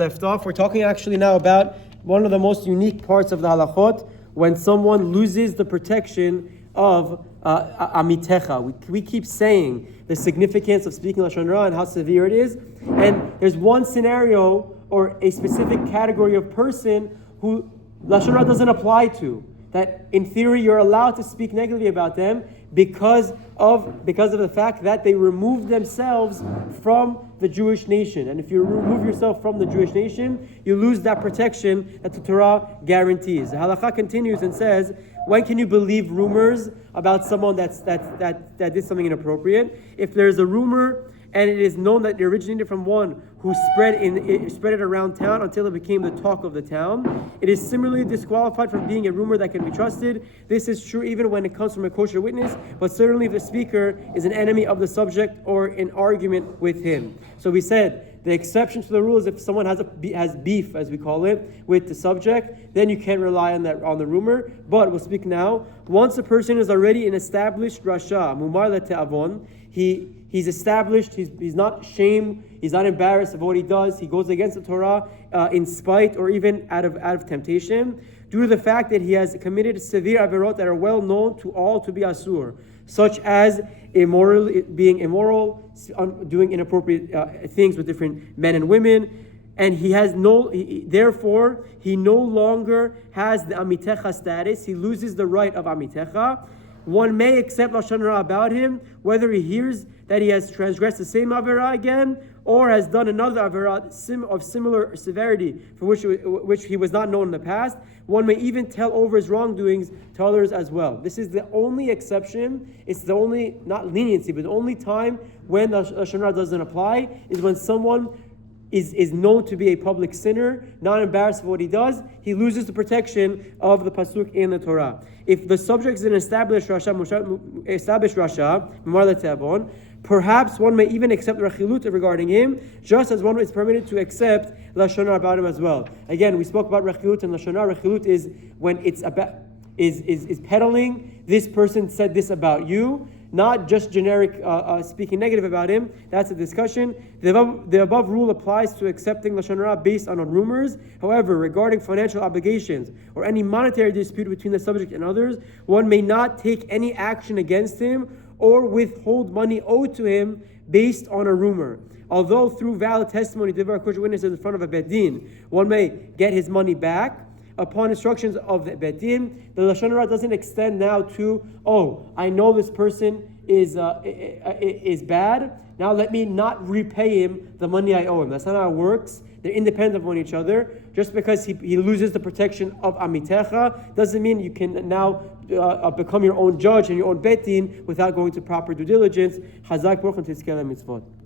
Left off, we're talking actually now about one of the most unique parts of the halachot, when someone loses the protection of Amitecha. We keep saying the significance of speaking Lashon Hara and how severe it is, and there's one scenario or a specific category of person who Lashon Hara doesn't apply to, that in theory you're allowed to speak negatively about them because of the fact that they remove themselves from the Jewish nation. And if you remove yourself from the Jewish nation, you lose that protection that the Torah guarantees. The halakha continues and says, when can you believe rumors about someone that did something inappropriate? If there's a rumor and it is known that it originated from one who spread it around town until it became the talk of the town, it is similarly disqualified from being a rumor that can be trusted. This is true even when it comes from a kosher witness, but certainly if the speaker is an enemy of the subject or in argument with him. So we said the exception to the rule is if someone has beef, as we call it, with the subject, then you can't rely on the rumor. But we'll speak now. Once a person is already an established rasha, mumar le'te'avon, he's established, he's not ashamed, he's not embarrassed of what he does, he goes against the Torah in spite or even out of temptation, due to the fact that he has committed severe averot that are well known to all to be asur, such as being immoral, doing inappropriate things with different men and women, and therefore he no longer has the Amitecha status, he loses the right of Amitecha. One may accept Lashon Hara about him, whether he hears that he has transgressed the same Avera again, or has done another Avera of similar severity, for which he was not known in the past. One may even tell over his wrongdoings to others as well. This is the only exception. It's the only, not leniency, but the only time when Lashon Hara doesn't apply is when someone is known to be a public sinner, not embarrassed of what he does. He loses the protection of the pasuk in the Torah. If the subject is an established rasha, perhaps one may even accept Rechilut regarding him, just as one is permitted to accept Lashon Hara about him as well. Again, we spoke about Rechilut and Lashon Hara. Rechilut is when it's about is peddling. This person said this about you, not just generic speaking negative about him. That's a discussion. The above rule applies to accepting Lashon Hara based on rumors. However, regarding financial obligations or any monetary dispute between the subject and others, one may not take any action against him or withhold money owed to him based on a rumor. Although through valid testimony, divrei kosher witnesses in front of a bet din, one may get his money back upon instructions of the bet din. The Lashon Hara doesn't extend now to, I know this person is bad, now let me not repay him the money I owe him. That's not how it works. They're independent of one each other. Just because he loses the protection of Amitecha doesn't mean you can now become your own judge and your own bet din without going to proper due diligence. Chazak Baruch and Tizkei Mitzvot.